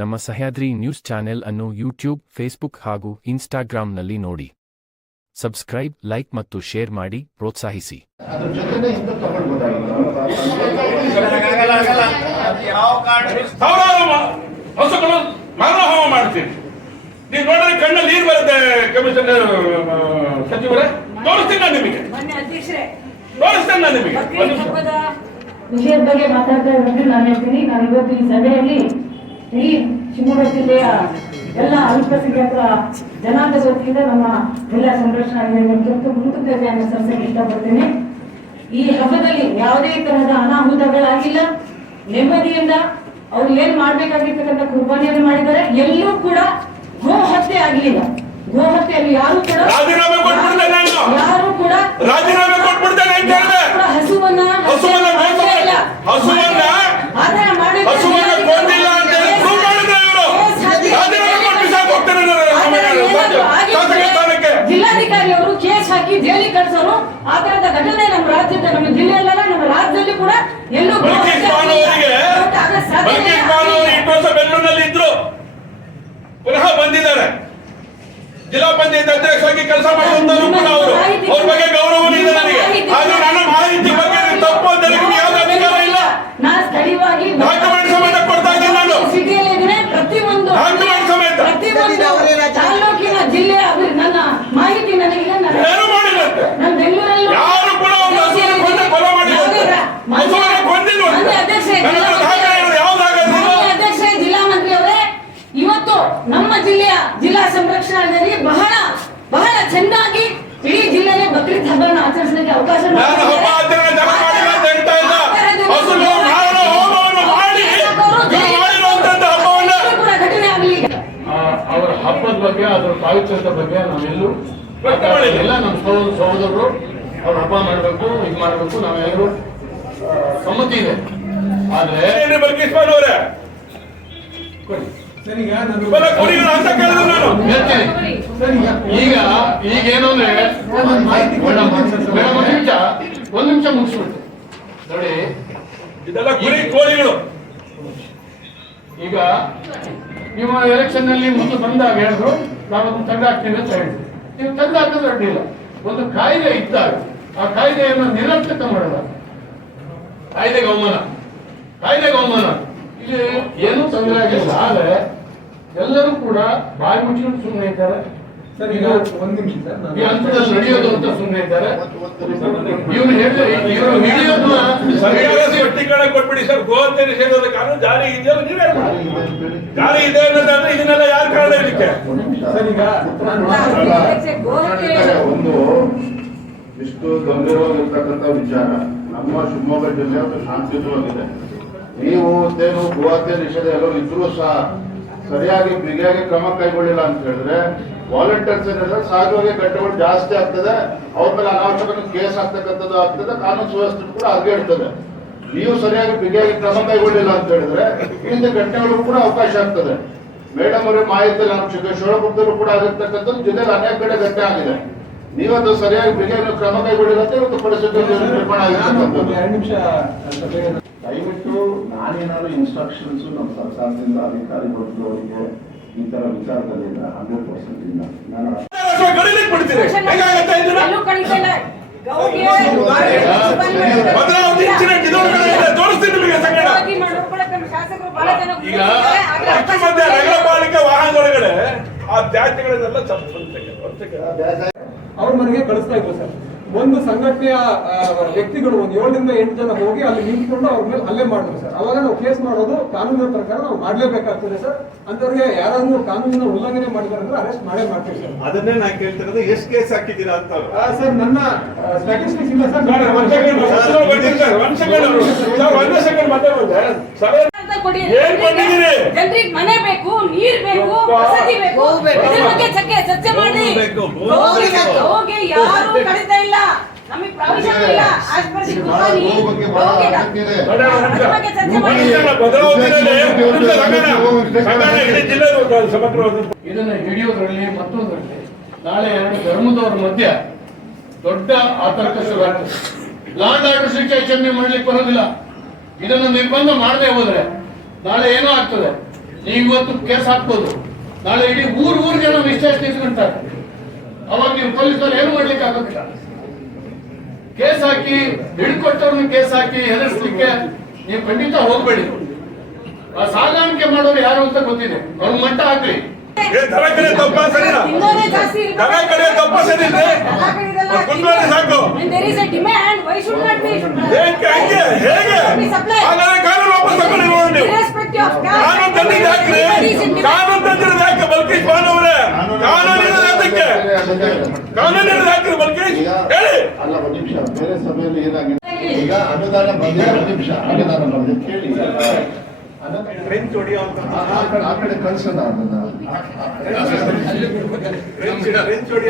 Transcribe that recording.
ನಮ್ಮ Sahyadri news channel ಅನ್ನು YouTube, Facebook ಹಾಗೂ ಇನ್ಸ್ಟಾಗ್ರಾಂನಲ್ಲಿ ನೋಡಿ. ಸಬ್ಸ್ಕ್ರೈಬ್, ಲೈಕ್ ಮತ್ತು ಶೇರ್ ಮಾಡಿ ಪ್ರೋತ್ಸಾಹಿಸಿ. ನೀವು ನೋಡಿದ್ರೆ ಕಣ್ಣಲ್ಲಿ ನೀರು ಬರುತ್ತೆ. ಕಮಿಷನರ್ ಸಚಿವರೇ, ತೋರಿಸ್ತೀನಿ ನಾನು ನಿಮಗೆ, ತೋರಿಸ್ತೇನೆ ನಾನು ನಿಮಗೆ. ವಿಷಯದ ಬಗ್ಗೆ ಮಾತಾಡ್ತಾ ಇರೋದು ನಾನು ಹೇಳ್ತೀನಿ. ನಾನು ಇವತ್ತು ಈ ಸಭೆಯಲ್ಲಿ ಇಡೀ ಶಿವಮೊಗ್ಗ ಜಿಲ್ಲೆಯ ಎಲ್ಲ ಅಲ್ಪಸಂಖ್ಯಾತರ ಜನಾಂಗದ ವತಿಯಿಂದ ನಮ್ಮ ಜಿಲ್ಲಾ ಸಂರಕ್ಷಣಾ ಕೃತಜ್ಞತೆಯನ್ನು ಸಲ್ಲಿಸಕ್ಕೆ ಇಷ್ಟಪಡ್ತೇನೆ. ಈ ಹಬ್ಬದಲ್ಲಿ ಯಾವುದೇ ತರಹದ ಅನಾಹುತಗಳಾಗಿಲ್ಲ. ನೆಮ್ಮದಿಯಿಂದ ಅವ್ರು ಏನ್ ಮಾಡ್ಬೇಕಾಗಿರ್ತಕ್ಕಂಥ ಕುರ್ಬಾನಿಯನ್ನು ಮಾಡಿದ್ದಾರೆ. ಎಲ್ಲೂ ಕೂಡ ಗೋ ಹತ್ಯೆ ಆಗಲಿಲ್ಲ. ಗೋ ಹತ್ಯೆಯಲ್ಲಿ ಯಾರು ಕೂಡ ಹಸುವನ್ನ ಜಿಲ್ಲಾಧಿಕಾರಿ ಅವರು ಕೇಸ್ ಹಾಕಿ ಜೈಲಿಗೆ ಕಳಿಸೋರು. ಆ ತರದ ಘಟನೆ ನಮ್ಮ ರಾಜ್ಯದ, ನಮ್ಮ ಜಿಲ್ಲೆಯಲ್ಲ, ನಮ್ಮ ರಾಜ್ಯದಲ್ಲಿ ಕೂಡ ಎಲ್ಲೂ ಬೆಂಗಳೂರಿನಲ್ಲಿ ಇದ್ರು, ಪುನಃ ಬಂದಿದ್ದಾರೆ. ಜಿಲ್ಲಾ ಪಂಚಾಯತ್ ಅಧ್ಯಕ್ಷರಾಗಿ ಕೆಲಸ ಮಾಡುವಂತರು ಕೂಡ ಅವರು. ಅವ್ರ ಬಗ್ಗೆ ಗೌರವ ಇದೆ ನನಗೆ. ಆದ್ರೆ ನನ್ನ ಮಾಹಿತಿ ಬಗ್ಗೆ ತಪ್ಪು ಅಂತ ನಿಮ್ಗೆ ಯಾವ್ದು ಅಧಿಕಾರ ಇಲ್ಲ. ನಾನು ಸ್ಥಳೀಯವಾಗಿ ಡಾಕ್ಯುಮೆಂಟ್ ಸಮೇತ ಕೊಡ್ತಾ ಇದ್ದೀನಿ. ನಾನು ಸಿಟಿಯಲ್ಲಿ ಪ್ರತಿಯೊಂದು ಡಾಕ್ಯುಮೆಂಟ್ ಸಮೇತ ತಾಲೂಕಿನ ಜಿಲ್ಲೆಯ ನನ್ನ ಮಾಹಿತಿ ನನಗೆ ಏನು ಮಾಡಿಲ್ಲಂತೆ. ನಾನು ಬೆಂಗಳೂರಲ್ಲಿ ಯಾರು ಕೂಡ ಒಂದು ಹಸುವನ್ನು ಕೊಂದು ಕೊಲೆ ಮಾಡಿಲ್ಲ. ಹಸುವನ್ನು ಕೊಂದಿಲ್ಲ. ಅಧ್ಯಕ್ಷ ಜಿಲ್ಲಾ ಮಂತ್ರಿ ಅವರೇ, ಇವತ್ತು ನಮ್ಮ ಜಿಲ್ಲೆಯ ಜಿಲ್ಲಾ ಸಂರಕ್ಷಣಾಧಿಕಾರಿ ಬಹಳ ಚೆನ್ನಾಗಿ ಇಡೀ ಜಿಲ್ಲೆಯಲ್ಲಿ ಬಕ್ರೀದ್ ಹಬ್ಬವನ್ನು ಆಚರಿಸಲಿಕ್ಕೆ ಅವಕಾಶ ಘಟನೆ ಆಗಲಿ. ಅವರ ಹಬ್ಬದ ಬಗ್ಗೆ, ಅದರ ಪಾವಿತ್ರ್ಯದ ಬಗ್ಗೆ ನಾವೆಲ್ಲೂ ಎಲ್ಲ ನಮ್ಮ ಸಹೋದರರು ಅವ್ರ ಹಬ್ಬ ಮಾಡಬೇಕು, ಇದು ಮಾಡಬೇಕು, ನಾವೆಲ್ಲರೂ ಸಮ್ಮತಿ ಇದೆ. ಆದ್ರೆ ಈಗೇನು ಅಂದ್ರೆ ಒಂದು ನಿಮಿಷ ಮುಗಿಸ್ಬಿಟ್ಟು ನೋಡಿ. ಇದೆಲ್ಲ ಕುರಿ ಕೋಳಿಗಳು. ಈಗ ನೀವು ಎಲೆಕ್ಷನ್ ನಲ್ಲಿ ಮುಂದೆ ಬಂದಾಗ ಹೇಳಿದ್ರು ನಾವೊಂದು ತಂಡ ಹಾಕ್ತೀವಿ ಅಂತ ಹೇಳಿದ್ರು. ನೀವು ತಂಡ ಹಾಕಿದ್ರೆ ಅಡ್ಡಿಲ್ಲ. ಒಂದು ಕಾಯ್ದೆ ಇದ್ದಾಗ ಆ ಕಾಯ್ದೆಯನ್ನು ನಿರರ್ಥಕ ಮಾಡಲ್ಲ. ಕಾಯ್ದೆಗೆ ಅವಮಾನ ಇಲ್ಲಿ ಏನೂ ತೊಂದರೆ ಆಗಿಲ್ಲ. ಆದ್ರೆ ಎಲ್ಲರೂ ಕೂಡ ಬಾಯಿ ಮುಚ್ಚಿಕೊಂಡು ಸುಮ್ಮನೆ ಇದ್ದಾರೆ. ಸರ್, ಈಗ ಒಂದು ನಿಮಿಷ ಈ ಹಂತದಲ್ಲಿ ನಡೆಯೋದು ಅಂತ ಸುಮ್ಮನೆ ಇದ್ದಾರೆ. ಇವರು ಹಿಡಿಯೋದು ಸರ್ಕಾರ ಕೊಟ್ಬಿಡಿ ಸರ್. ಗೋಹತ್ಯೆ ನಿಷೇಧದ ಕಾನೂನು ಜಾರಿ ಇದೆಯಲ್ಲ, ನೀವೇ ಜಾರಿ ಇದೆ ಅನ್ನೋದಾದ್ರೆ ಇದನ್ನೆಲ್ಲ ಯಾರು ಕಾರಣ ಇದಕ್ಕೆ? ಸರ್, ಈಗ ಒಂದು ಇಷ್ಟು ಗಂಭೀರವಾಗಿರ್ತಕ್ಕಂಥ ವಿಚಾರ ನಮ್ಮ ಶಿವಮೊಗ್ಗ ಜಿಲ್ಲೆ ಒಂದು ಶಾಂತಿಯುತವಾಗಿದೆ. ನೀವು ಗೋಹತ್ಯೆ ನಿಷೇಧ ಎಲ್ಲರೂ ಇದ್ರೂ ಸಹ ಸರಿಯಾಗಿ ಬಿಗಿಯಾಗಿ ಕ್ರಮ ಕೈಗೊಳ್ಳಿಲ್ಲ ಅಂತ ಹೇಳಿದ್ರೆ ವಾಲಂಟಿಯರ್ಸ್ ಏನಿದ್ರೆ ಸಹಜವಾಗಿ ಘಟನೆಗಳು ಜಾಸ್ತಿ ಆಗ್ತದೆ. ಅವ್ರ ಮೇಲೆ ಅನಾವಶ್ಯಕ ಕೇಸ್ ಆಗ್ತಕ್ಕಂಥದ್ದು ಆಗ್ತದೆ. ಕಾನೂನು ಸುವ್ಯವಸ್ಥೆ ಕೂಡ ಹಾಗೆ ಇರ್ತದೆ. ನೀವು ಸರಿಯಾಗಿ ಬಿಗಿಯಾಗಿ ಕ್ರಮ ಕೈಗೊಳ್ಳಿಲ್ಲ ಅಂತ ಹೇಳಿದ್ರೆ ಇಂಥ ಘಟನೆಗಳು ಕೂಡ ಅವಕಾಶ ಆಗ್ತದೆ. ಮೇಡಮ್ ಅವರೇ ಮಾಹಿತಿ ನಮ್ಮ ಶಿವಮೊಗ್ಗದಲ್ಲೂ ಕೂಡ ಆಗಿರ್ತಕ್ಕಂಥದ್ದು ಜಿಲ್ಲೆಯಲ್ಲಿ ಅನೇಕ ಕಡೆ ಘಟನೆ ಆಗಿದೆ. ನೀವದು ಸರಿಯಾಗಿ ಬಿಗಿಯಾಗಿ ಕ್ರಮ ಕೈಗೊಳ್ಳಿಲ್ಲ ಅಂತ ಇವತ್ತು ಪರಿಸ್ಥಿತಿ ನಿರ್ಮಾಣ ಆಗಿರ್ತಕ್ಕಂಥದ್ದು. ದಯವಿಟ್ಟು ನಾನೇನಾದ್ರು ಇನ್ಸ್ಟ್ರಕ್ಷನ್ಸ್ ನಮ್ಮ ಸರ್ಕಾರದಿಂದ ಅಧಿಕಾರಿಗಳಿಗೆ ಈ ತರ ವಿಚಾರದಲ್ಲಿ 100% ಇಲ್ಲ. ನಾನು ವಾಹನದೊಳಗಡೆ ಆ ತ್ಯಾಜ್ಯಗಳನ್ನೆಲ್ಲ ಅವ್ರ ಮನೆಗೆ ಕಳಿಸ್ತಾ ಇದ್ರು ಸರ್. ಒಂದು ಸಂಘಟನೆಯ ವ್ಯಕ್ತಿಗಳು 7 ರಿಂದ 8 ಜನ ಹೋಗಿ ಅಲ್ಲಿ ನಿಂತ್ಕೊಂಡು ಅವ್ರ ಮೇಲೆ ಹಲ್ಲೆ ಮಾಡಿದ್ರು ಸರ್. ಅವಾಗ ನಾವು ಕೇಸ್ ಮಾಡೋದು ಕಾನೂನಿನ ಪ್ರಕಾರ ನಾವು ಮಾಡ್ಲೇಬೇಕಾಗ್ತದೆ ಸರ್. ಅಂತವ್ರಿಗೆ ಯಾರಾದ್ರೂ ಕಾನೂನಿನ ಉಲ್ಲಂಘನೆ ಮಾಡಿದಾರೆ ಅಂದ್ರೆ ಅರೆಸ್ಟ್ ಮಾಡೇ ಮಾಡ್ತೀವಿ ಸರ್. ಅದನ್ನೇ ನಾ ಕೇಳ್ತಿರೋದು, ಎಷ್ಟು ಕೇಸ್ ಹಾಕಿದ್ದೀರಾ ಅಂತ ಸರ್. ನನ್ನ ಸ್ಟ್ಯಾಟಿಸ್ಟಿಕ್ಸ್ ಇಲ್ಲ ಸರ್. ಜನರಿಗೆ ಮನೆ ಬೇಕು, ನೀರ್ ಬೇಕು, ವಸತಿ ಬೇಕು, ಇದ್ರ ಬಗ್ಗೆ ಚರ್ಚೆ ಮಾಡಿ. ಹೋಗಿ ಯಾರು ಕಡಿತಾ ಇಲ್ಲ, ನಮಗೆ ಪ್ರಾವಿಷನ್ ಇಲ್ಲ. ಇದನ್ನ ಹಿಡಿಯೋದ್ರಲ್ಲಿ ಮತ್ತೊಂದರಲ್ಲಿ ನಾಳೆ 2 ಧರ್ಮದವರ ಮಧ್ಯ ದೊಡ್ಡ ಆತಂಕ ಶುರುವಾಗ್ತದೆ. ಲಾಂಡ್ ಆರ್ಡರ್ ಸಿಚುವೇಷನ್ ಮಾಡ್ಲಿಕ್ಕೆ ಬರೋದಿಲ್ಲ. ಇದನ್ನು ನಿರ್ಬಂಧ ಮಾಡದೆ ಹೋದ್ರೆ ನಾಳೆ ಏನೋ ಆಗ್ತದೆ. ನೀವು ಇವತ್ತು ಕೇಸ್ ಹಾಕ್ಬೋದು, ನಾಳೆ ಇಡೀ ಊರಿಗೆ ನಾವು ವಿಶ್ಲೇಷಣೆ ಇಟ್ಕೊಂತಾರೆ. ಅವಾಗ ನೀವು ಪೊಲೀಸರು ಏನು ಮಾಡ್ಲಿಕ್ಕೆ ಆಗೋದಿಲ್ಲ. ಕೇಸ್ ಹಾಕಿ ಹಿಡ್ಕೊಟ್ಟವ್ರನ್ನ ಕೇಸ್ ಹಾಕಿ ಹೆದರ್ಸ್ಲಿಕ್ಕೆ ನೀವು ಖಂಡಿತ ಹೋಗ್ಬೇಡಿ. ಆ ಸಾಗಾಣಿಕೆ ಮಾಡೋರು ಯಾರು ಅಂತ ಗೊತ್ತಿದೆ, ಅವ್ರ ಮಟ್ಟ ಹಾಕ್ಲಿ. ದನ ಕಡೆ ತಪ್ಪ ಸರಿನಾ? ದನ ಕಡೆ ತಪ್ಪ ಸರಿ ಕುಂತ್ಕೊಳ್ಳಿ ಸಾಕು. ಏಕೆ ಹಂಗೆ ಹೇಗೆ? ಹಾಗಾದ್ರೆ ಕಾನೂನು ವಾಪಸ್ ತಗೊಳ್ಳಿ ನೋಡಿ ನೀವು. ಕಾನೂನು ತಂದಿದ್ದು ಹಾಕ್ರಿ. ಕಾನೂನು ತಂದಿರೋದು ಯಾಕೆ ಬಲ್ಕೀಶ್ ಬಾನವರೇ? ಕಾನೂನು ಇರೋದು ಅದಕ್ಕೆ. ಕಾನೂನು ಇರೋದು ಹಾಕ್ರಿ ಬಲ್ಕೀಶ್ ಹೇಳಿ. ಅಲ್ಲ ಒಂದು ನಿಮಿಷ, ಬೇರೆ ಸಭೆಯಲ್ಲಿ ಏನಾಗಿದೆ ಈಗ ಅನುದಾನ ಬಂದಿದೆ. ಒಂದು ನಿಮಿಷ, ಅನುದಾನ ಬಂದಿದೆ ಕೇಳಿ. ಫ್ರೆಂಚ್ ಹೊಡಿಯೋ ಅಂತ ಆ ಕಡೆ ಕಳ್ಸೋಣ ಅದನ್ನ. ಫ್ರೆಂಚ್ ಹೊಡಿಯೋ